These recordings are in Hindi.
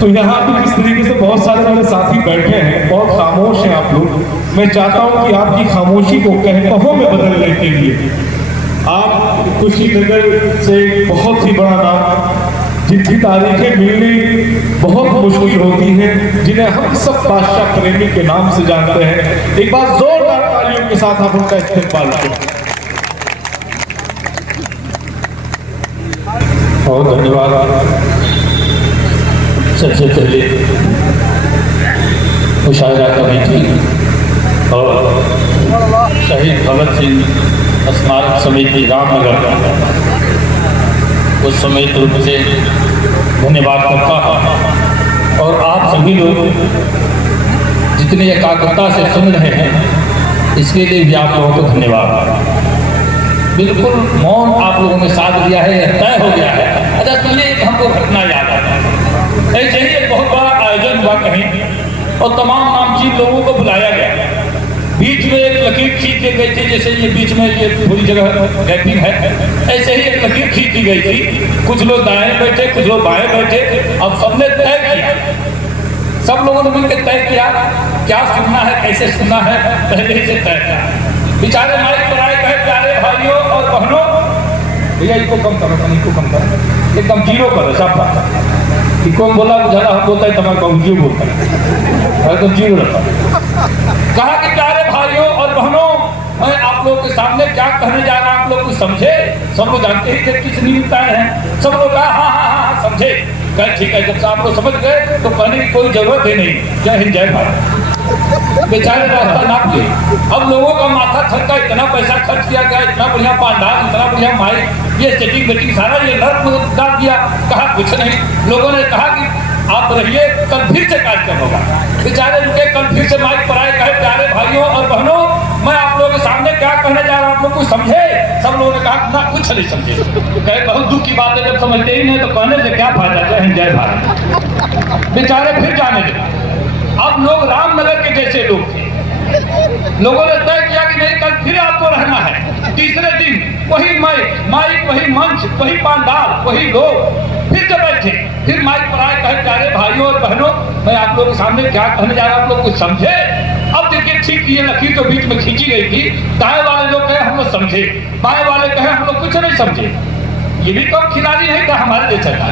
तो यहाँ पे किस तरीके से बहुत सारे मेरे साथी बैठे हैं, बहुत खामोश हैं आप लोग। मैं चाहता हूँ कि आपकी खामोशी को कहकहों में बदलने के लिए आप कुशीनगर से बहुत ही बड़ा नाम, जिनकी तारीखें मिलनी बहुत मुश्किल होती हैं, जिन्हें हम सब बादशाह प्रेमी के नाम से जानते हैं, एक बार जोरदार तालियों के साथ आप उनका इस्तेमाल करें। बहुत धन्यवाद। सबसे पहले मुशायरा कमेटी और शहीद भगत सिंह स्मारक समिति रामनगर उस समेत रूप से धन्यवाद करता हूँ। और आप सभी लोग जितनी एकाग्रता से सुन रहे हैं इसके लिए भी आप लोगों को धन्यवाद। बिल्कुल मौन आप लोगों ने साथ दिया है, यह तय हो गया है। अच्छा सुनिए, हमको घटना याद आता है। ऐसे ही एक बहुत बड़ा आयोजन हुआ कहीं और तमाम नामचीन लोगों को बुलाया गया। बीच में एक लकीर खींच दी गई थी, जैसे ये बीच में ये पूरी जगह गैपिंग है, ऐसे ही एक लकीर खींच दी गई थी। कुछ लोग दाएं बैठे, कुछ लोग बाएं बैठे। अब सबने तय किया, सब लोगों ने मिलकर तय किया क्या सुनना है, कैसे सुनना है, पहले ही से तय किया। बेचारे माइक पर आए, कहे प्यारे भाइयों और बहनों, भैया इसको कम करो, इनको कम करो, एकदम जीरो करो सब बात। कौन बोला बुझाना, हम बोलता है तुम्हारा कौन जीव बोलता है, एकदम जीरो रखा। कहा कि प्यारे भाइयों और बहनों, मैं आप लोगों के सामने क्या कहने जा रहा हूं, आप लोग कुछ समझे। सब लोग जानते ही थे किस निमित्त आए हैं। सब लोग कहा हाँ हाँ हाँ समझे। कहे ठीक है, जब से आप लोग समझ गए तो कहने की कोई जरूरत ही नहीं। जय हिंद, जय भारत। बेचारे रास्ता नाप लिए। अब लोगों का माथा थका, इतना पैसा खर्च किया गया, इतना बढ़िया पंडाल, इतना बढ़िया माइक, ये सेटिंग बेटिंग सारा ये नर्क में डाल दिया। कहा कुछ नहीं। लोगों ने कहा कि आप रहिए, कल फिर से कार्यक्रम होगा। बेचारे रुके, कल फिर से माइक पर आए, कहे प्यारे भाइयों और बहनों, मैं आप लोगों के सामने क्या कहने जा रहा हूँ, आप लोग कुछ समझे। सब लोगों ने कहा ना कुछ नहीं समझे। कहे बहुत दुख की बात है, जब समझते ही नहीं तो कहने से क्या फायदा। जय हिंद, जय भारत। बेचारे फिर जाने लगे। अब लोग रामनगर के जैसे लोग थे। लोगों ने तय किया कि नहीं, कल फिर आपको रहना है। तीसरे दिन वही माइक, वही मंच, वही पंडाल, वही लोग फिर से बैठे। फिर माइक पर आए, कहे प्यारे भाइयों और बहनों, मैं आप लोगों के सामने क्या कहने जा रहा हूं, आप लोग कुछ समझे। अब देखिए, ठीक ये लकीर तो बीच में खींची गई थी। दाएं वाले लोग कहे हम लोग समझे, बाएं वाले कहे हम लोग कुछ नहीं समझे। ये भी कम खिलाड़ी नहीं था हमारे जैसा था।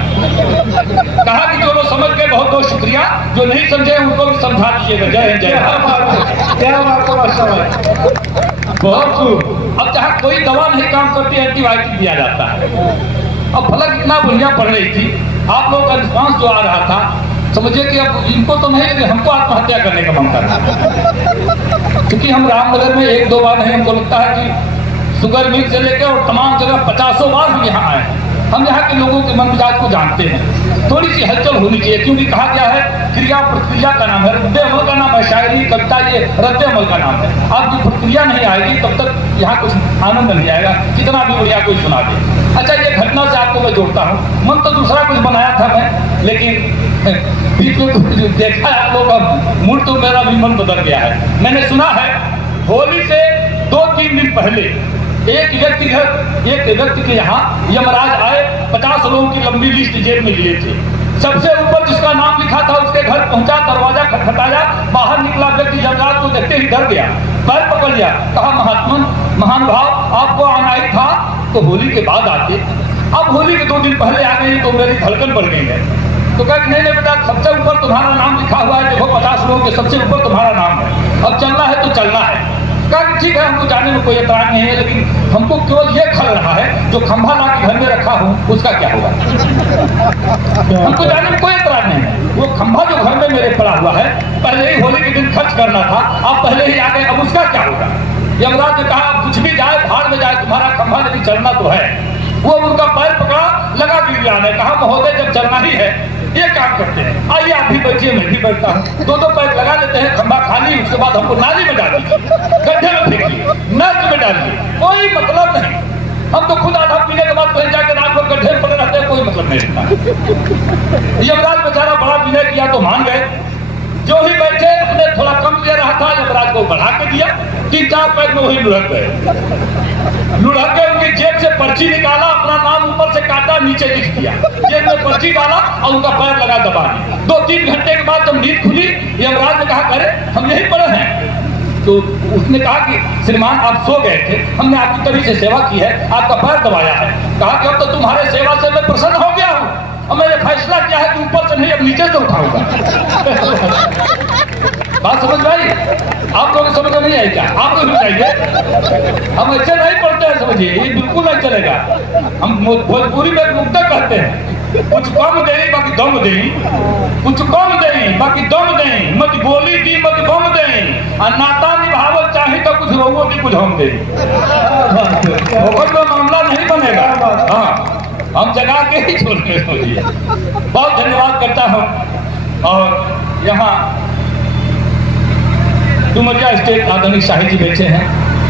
कहा कि जो लोग समझ गए बहुत बहुत शुक्रिया, जो नहीं समझे उनको भी समझा दीजिएगा। जय हिंद, जय भारत। क्या बात बहुत खूब। अब जहाँ कोई दवा नहीं काम करती, एंटीबायोटिक दिया जाता है। अब फलक इतना बढ़िया पड़ रही थी, आप लोगों का रिस्पॉन्स जो आ रहा था, समझिए कि अब इनको तो नहीं, लेकिन हमको आत्महत्या करने का मन कर रहा है। क्योंकि हम रामनगर में एक दो बार नहीं, हमको लगता है कि शुगर मिल से लेकर और तमाम जगह 50 बार हम यहाँ आए हैं। हम यहाँ के लोगों के मन मिजाज को जानते हैं। थोड़ी सी हलचल होनी चाहिए, क्योंकि कहा गया है क्रिया प्रक्रिया का नाम है, रद्द अमल का नाम है। शायरी कविता ये रद्द अमल का नाम है। अब जो प्रक्रिया नहीं आएगी तब तक यहाँ कुछ आनंद नहीं आएगा, कितना भी बढ़िया कोई सुना दे। अच्छा, ये घटना से आपको मैं जोड़ता हूँ। मन तो दूसरा कुछ बनाया था मैं, लेकिन बीच में देखा है आप लोगों का मूड, तो मेरा भी मन बदल गया है। मैंने सुना है होली से 2-3 दिन पहले एक व्यक्ति के यहाँ यमराज आए। 50 लोगों की लंबी लिस्ट जेब में लिए थे। सबसे ऊपर जिसका नाम लिखा था उसके घर पहुंचा, दरवाजा खटखटाया, बाहर निकला व्यक्ति यमराज को देखते ही डर गया, पैर पकड़ लिया, कहा महान भाव आपको आना ही था तो होली के बाद आते। अब होली के 2 दिन पहले आ गए तो मेरी धड़कन बढ़ गई है। तो कहा नहीं बेटा, सबसे ऊपर तुम्हारा नाम लिखा हुआ है, देखो 50 लोगों के सबसे ऊपर तुम्हारा नाम है। अब चलना है तो चलना है। कहा ठीक है, हमको जाने में कोई एतराज नहीं है, लेकिन हमको केवल ये खल रहा है जो खंभा ला के घर में रखा हूँ उसका क्या होगा। हमको जाने में कोई एतराज नहीं है, वो खंभा जो घर में मेरे पड़ा हुआ है, पहले ही होली के दिन खर्च करना था, आप पहले ही आ गए, अब उसका क्या होगा। यमराज ने कहा कुछ भी जाए, भाड़ में जाए, तुम्हारा खंभा लेकिन चलना तो है। वो उनका पैर पकड़ा, लगा गिड़गिड़ाने, कहा महोदय जब चलना ही है ये काम करते हैं, आइए आप भी बैठिए, मैं भी बैठता हूँ। 2-2 पैर लगा लेते हैं, खंभा खाली, उसके बाद हमको नाली में डाल दीजिए, गड्ढे में फेंकिए, नर्क में डालिए, कोई मतलब नहीं। हम तो खुद आधा पीने के बाद कहीं जाकर रात भर गड्ढे में पड़े रहते हैं, कोई मतलब नहीं रहता। यमराज बेचारा बड़ा विनय किया तो मान गए। जो ही बैठे, अपने थोड़ा कम ले रहा था, यमराज को बढ़ा के दिया, 3-4 पैर में वही लुढ़क गए। लुढ़क गए, उनकी जेब से पर्ची निकाला, अपना नाम ऊपर से काटा, नीचे लिख दिया, जेब में पर्ची डाला और उनका पैर लगा दबाने। 2-3 घंटे के बाद जब नींद खुली, यमराज ने कहा अरे हम यहीं पड़े हैं। तो उसने कहा कि श्रीमान आप सो गए थे, हमने आपकी तभी से सेवा की है, आपका पैर दबाया है। कहा कि अब तो तुम्हारे सेवा से मैं प्रसन्न हो गया हूँ, और मैंने फैसला किया है कि ऊपर से नहीं अब नीचे से उठाऊंगा। बात समझ में आई? आप लोग समझ में नहीं आई क्या? आप लोग बताइए। हम ऐसे नहीं पढ़ते हैं, समझिए, ये बिल्कुल नहीं चलेगा। हम भोजपुरी में मुक्ता कहते हैं, कुछ कम दे बाकी दम दे, कुछ कम दे बाकी दम दे, मत बोली दी मत बम दे, नाता निभावल चाहे तो कुछ रोगो दी कुछ हम दे। मामला नहीं बनेगा। हाँ, हम जगा के ही छोड़ने सोचिए। बहुत धन्यवाद करता हूँ। और यहाँ डुमरिया स्टेट आधुनिक शाही जी बैठे हैं,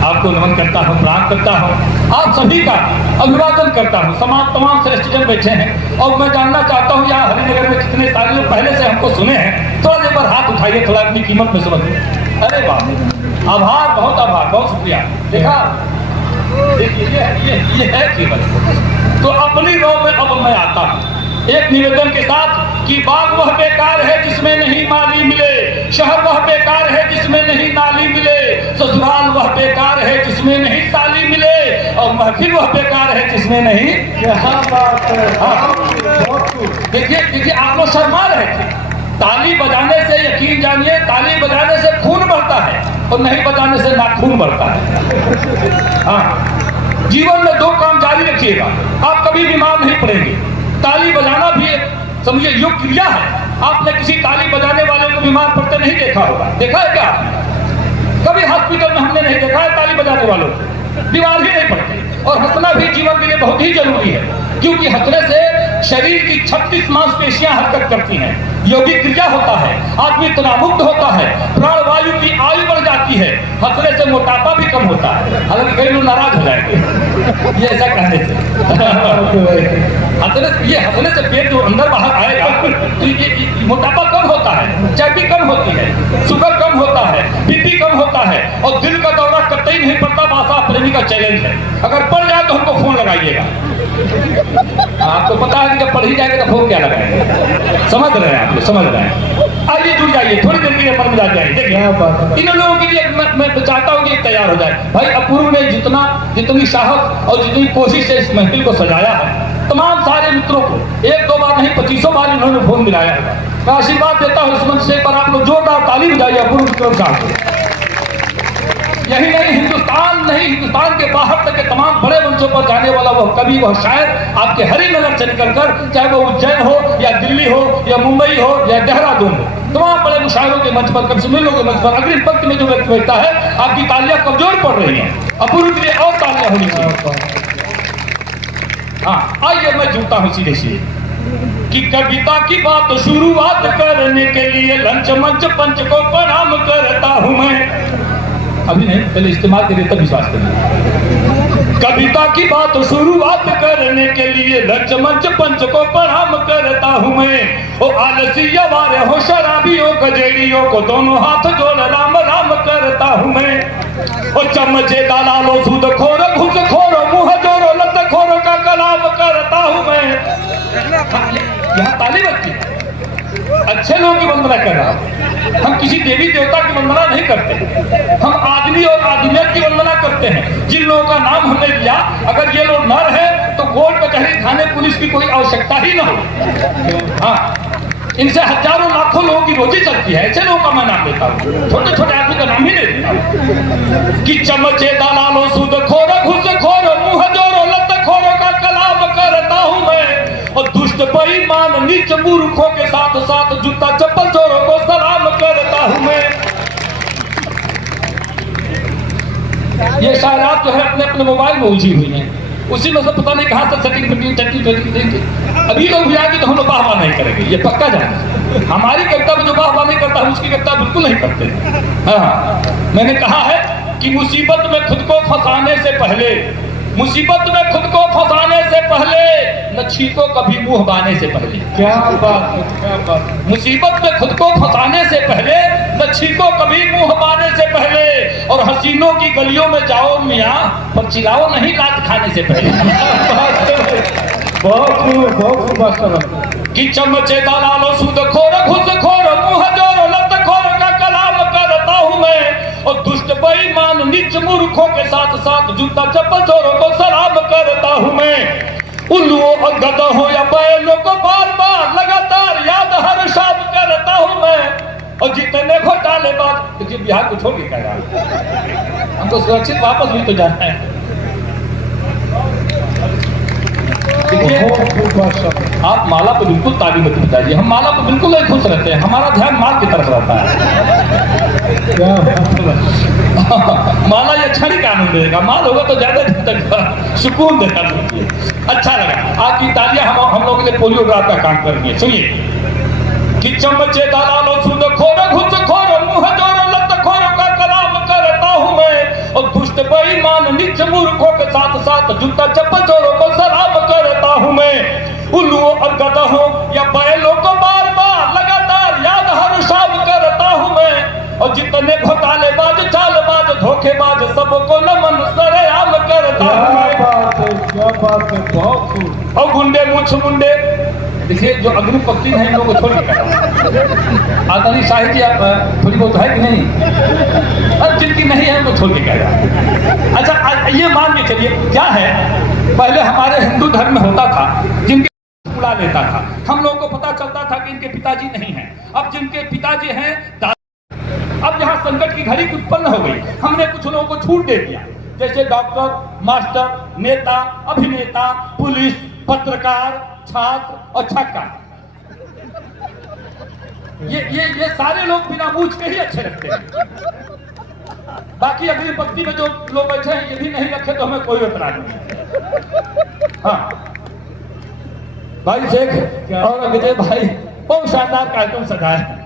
आपको नमन करता हूँ, प्रणाम करता हूँ, आप सभी का अभिवादन करता हूँ। तमाम श्रेष्ठजन बैठे हैं, और मैं जानना चाहता हूँ यहाँ हरिनगर में कितने सारे लोग पहले से हमको सुने हैं, थोड़ा देर पर हाथ उठाइए, थोड़ा अपनी कीमत में समझिए। अरे वाह, आभार, बहुत आभार, बहुत शुक्रिया। देखा, देखिए ये है कीमत। तो अपनी रो में अब मैं आता हूँ एक निवेदन के साथ कि बाग वह बेकार है जिसमें नहीं माली मिले, शहर वह बेकार है जिसमें नहीं नाली मिले, ससुराल वह बेकार है जिसमें नहीं साली मिले, और महफिल वह बेकार है जिसमें नहीं। देखिए आप लोग शर्मा रहे थे। ताली बजाने से यकीन जानिए, ताली बजाने से खून बढ़ता है, और नहीं बजाने से नाखून बढ़ता है। हाँ, जीवन में 2 काम जारी रखिएगा, आप कभी बीमार नहीं पड़ेंगे। ताली बजाना भी समझिए योग क्रिया है। आपने किसी ताली बजाने वाले को बीमार पड़ते नहीं देखा होगा, देखा है क्या? कभी हॉस्पिटल में हमने नहीं देखा है ताली बजाने वालों को, बीमार ही नहीं पड़ते। और हंसना भी जीवन के लिए बहुत ही जरूरी है, क्योंकि हंसने से शरीर की 36 मांसपेशियां हरकत करती हैं, योगिक क्रिया होता है, आदमी तनावमुक्त होता है, प्राण वायु की आयु बढ़ जाती है, हंसने से मोटापा भी कम होता है। हालांकि कई लोग नाराज हो जाएंगे ये ऐसा कहने से। हंसने से पेट जो अंदर बाहर आएगा तो ये मोटापा कम होता है, चर्बी कम होती है, शुगर कम होता है, बीपी कम होता है, और दिल का दौरा कतई नहीं पड़ता। भाषा प्रेमी का चैलेंज है, अगर पड़ जाए तो हमको फोन लगाइएगा। आपको पता है कि जब पढ़ ही जाएगा तो फोन क्या लगाएंगे, समझ रहे हैं आप लोग, समझ रहे हैं। आइए जुड़ जाइए, थोड़ी देर के लिए मन मिला जाए। देखिए इन लोगों के लिए मैं चाहता हूँ कि तैयार हो जाए। भाई अपूर्व ने जितनी साहस और जितनी कोशिश से इस महफिल को सजाया है, तमाम सारे मित्रों को 1-2 बार नहीं 25 बार इन्होंने फोन मिलाया है। मैं आशीर्वाद देता हूँ इस मंच से, पर आप लोग जोरदार ताली बजाइए अपूर्व साहब। यही नहीं, हिंदुस्तान के बाहर तक के तमाम बड़े मंचों पर जाने वाला वह कवि, वह शायर आपके हरिनगर से निकलकर, चाहे वो उज्जैन हो या दिल्ली हो या मुंबई हो या देहरादून हो, तमाम बड़े मुशायरों के मंच पर, कविसम्मेलनों के मंच पर अग्रिम पंक्ति में जो व्यक्ति बैठता है, आपकी तालियां कमजोर पड़ रही हैं, अपूर्व के लिए और तालियां होनी चाहिए। हाँ, आइए मैं जुड़ता हूँ सीधे कि कविता की बात शुरुआत करने के लिए लंच मंच पंच को प्रणाम करता हूँ मैं। अभी नहीं, पहले इस्तेमाल करिए तब विश्वास करिए। कविता की बात शुरुआत करने के लिए लंच मंच पंच को प्रणाम करता हूँ मैं। ओ आलसी वारे हो शराबियों गजेड़ियों को दोनों हाथ जोड़ राम राम करता हूँ मैं। ओ चमचे दलालो सूद खोर घुस खोर मुँह जोरो लत खोर का कलाम करता हूँ मैं। यहाँ ताली बजती, अच्छे लोगों की वंदना कर रहा हूँ। हम किसी देवी देवता की वंदना नहीं करते, हम आदमी और आदमियत की वंदना करते हैं। जिन लोगों का नाम हमने लिया, अगर ये लोग न रहे तो कोर्ट कचहरी थाने पुलिस की कोई आवश्यकता ही न हो। हाँ, इनसे हजारों लाखों लोगों की रोजी चलती है, ऐसे लोगों का मैं नाम लेता हूँ, छोटे छोटे आदमी का नाम ही नहीं लेता हूँ। कि चमचे दलालो सूद खोर घुस खोर मुँह जोरो लत खोरो का कलाम करता हूँ मैं। और दुष्ट बेईमान नीच मूर्खों के साथ साथ जूता चप्पल चोरों को सलाम करता हूँ मैं। ये शायरात जो है अपने अपने मोबाइल में उलझी हुई हैं, उसी में से पता नहीं कहाँ से सेटिंग अभी लोग भी आएंगे तो हम लोग वाह नहीं करेंगे, ये पक्का जाने। हमारी कविता में जो वाह नहीं करता है उसकी कविता बिल्कुल नहीं करते। हाँ, मैंने कहा है कि मुसीबत में खुद को फंसाने से पहले, मुसीबत में खुद को फंसाने से पहले न छीको कभी मुंह बाने से पहले। क्या बात, क्या बात। मुसीबत में खुद को फंसाने से पहले न छीको कभी मुंह पाने से पहले, और हसीनों की गलियों में जाओ मियाँ, पर चिल्लाओ नहीं लात खाने से पहले। बहुत खूब मास्टर। कि चमचे दलालो सूद खोर घुस खोर मुंह जोर लत खोर का कलाम करता हूँ मैं, और दुष्ट बेईमान नीच मूर्खों के साथ साथ जूता चप्पल चोरों को सलाम करता हूँ मैं। उल्लुओं और गधों या बैलों को बार बार लगातार याद हर शाम करता हूँ मैं, और जितने घोटालेबाज। देखिए बिहार को छोड़ के क्या यार, हमको सुरक्षित वापस भी तो जाना है। देखिए आप माला पर बिल्कुल ताली मत बजाइए, हम माला पर बिल्कुल नहीं खुश रहते हैं, हमारा ध्यान माल की तरफ रहता है। माला ये छड़ी कानून देगा, माल होगा तो ज्यादा दिन तक सुकून देता है। अच्छा लगा आपकी तालियां हम लोगों के लिए पोलियोग्राफ का काम कर रही है। सुनिए कि चमचे दलालो सूद खोर घुस खोर मुंह जोर लत खोर का कलाम करता हूं मैं, और दुष्ट बेईमान नीच मूर्खों के साथ साथ जूता चप्पल चोरों को सलाम करता हूं मैं। उल्लुओं और गधों या बैलों को बार बार लगातार याद हर शाम करता हूं मैं, और जितने घोटालेबाज चालबाज धोखेबाज सबको नमन सरेआम करता हूं मैं। क्या बात है, बहुत खूब। और गुंडे मुछ मुंडे, देखिए जो अग्नि पक्षी है इन लोगों को छोड़ के आदरणीय शाहिद जी आप थोड़ी बहुत है कि नहीं, और जिनकी नहीं है उनको छोड़ के कह। अच्छा ये मान के चलिए क्या है, पहले हमारे हिंदू धर्म में होता था जिनके बुला लेता था, हम लोगों को पता चलता था कि इनके पिताजी नहीं हैं। अब जिनके पिताजी हैं, अब यहाँ संकट की घड़ी उत्पन्न हो गई, हमने कुछ लोगों को छूट दे दिया, जैसे डॉक्टर, मास्टर, नेता, अभिनेता, पुलिस, पत्रकार, छात्र और छक्का। ये सारे लोग बिना मूछ के ही अच्छे लगते हैं। बाकी अगली पंक्ति में जो लोग बैठे हैं ये भी नहीं रखे तो हमें कोई एतराज नहीं। हाँ भाई शेख और अजय भाई बहुत शानदार कार्यक्रम सजाया है।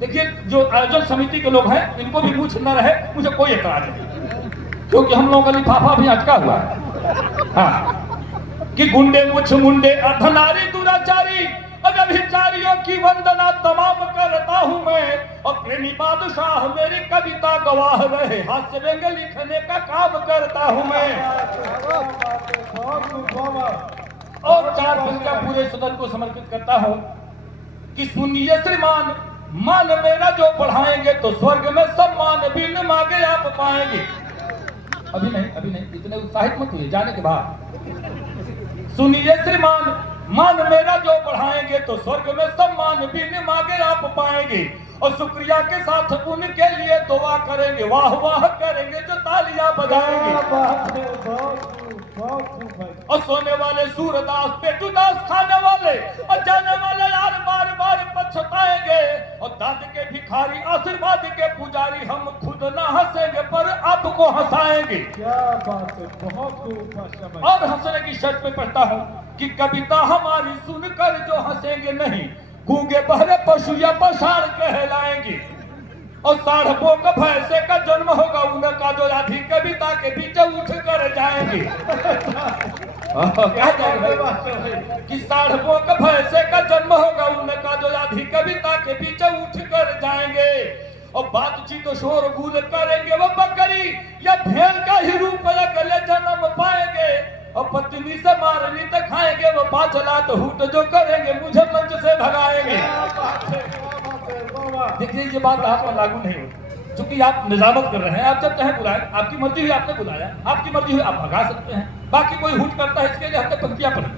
देखिए जो आयोजन समिति के लोग हैं इनको भी मूछ न रहे मुझे कोई एतराज नहीं, क्योंकि हम लोगों का लिफाफा भी अटका हुआ है। हाँ कि गुंडे मुछ मुंडे अर्धनारी दुराचारी और व्यभिचारियों की वंदना तमाम करता हूं मैं, और प्रेमी बादशाह मेरी कविता गवाह रहे, हास्य व्यंग लिखने का काम करता हूं मैं। और 4 दिन का पूरे सदन को समर्पित करता हूं कि सुनिए श्रीमान, मान मेरा जो बढ़ाएंगे तो स्वर्ग में सम्मान बिन मांगे आप पाएंगे। अभी नहीं इतने उत्साहित मत हुए, जाने के बाद सुनिए श्रीमान, मान मेरा जो बढ़ाएंगे तो स्वर्ग में सम्मान बिन मांगे आप पाएंगे, और शुक्रिया के साथ उनके लिए दुआ करेंगे, वाह वाह करेंगे जो तालियां बजाएंगे। और सोने वाले सूरदास पेटूदास खाने वाले और जाने वाले यार बार बार पछताएंगे, और दाद के भिखारी आशीर्वाद के पुजारी हम खुद ना हंसेंगे पर आपको हंसाएंगे। क्या बात है, बहुत खूब। और हंसने की शर्त पे पढ़ता हूँ कि कविता हमारी सुनकर जो हंसेंगे नहीं, गूंगे बहरे पशु या पछाड़ कहलाएंगे, और साढ़ों का भैंसे का जन्म होगा उनका जो आधी कविता के पीछे उठ कर जाएंगे। क्या जाएंगे कि साढ़ों का भैंसे का जन्म होगा उनका जो आधी कविता के पीछे उठ कर जाएंगे, और बातचीत तो शोर गुल करेंगे वो बकरी या भेड़ का ही रूप ले जन्म पाएंगे, और पत्नी से मारनी तो खाएंगे वो 5 लात हुट जो करेंगे मुझे मंच से भगाएंगे। देखिए ये बात आप पर लागू नहीं होती, क्योंकि आप निजामत कर रहे हैं, आप जब चाहे बुलाएं, आपकी मर्जी हुई आपने बुलाया, आपकी मर्जी हुई आप भगा सकते हैं, बाकी कोई हुट करता है इसके लिए हमने पंक्तियां पढ़ी।